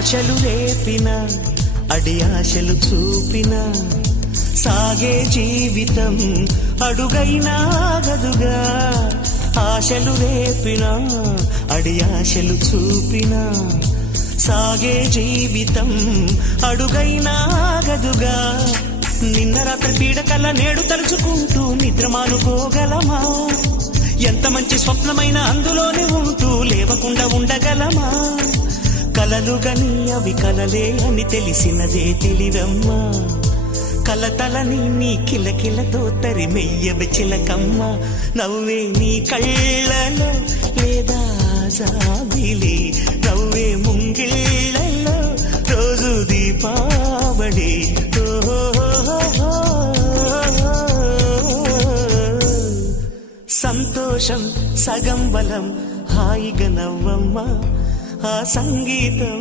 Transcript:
ఆశలు రేపిన అడి ఆశలు చూపిన సాగే జీవితం అడుగైనా ఆగదుగా. ఆశలు రేపిన అడి ఆశలు చూపిన సాగే జీవితం అడుగైనా ఆగదుగా. నిన్న రాత్రి పీడకల నేడు తలుచుకుంటూ నిద్రమానుకోగలమా? ఎంత మంచి స్వప్నమైన అందులోనే ఉంటూ లేవకుండా ఉండగలమా? కలలుగని అవి కలలే అని తెలిసినదే తెలివమ్మా. కలతలని నీ కిలకిలతో తరిమెయ్యవి చిలకమ్మ. నవ్వే నీ కళ్ళలో లేదా జాబిలి, నవ్వే ముంగిళ్ళలో రోజు దీపావళి. సంతోషం సగం బలం, హాయిగా నవ్వమ్మ ఆ సంగీతం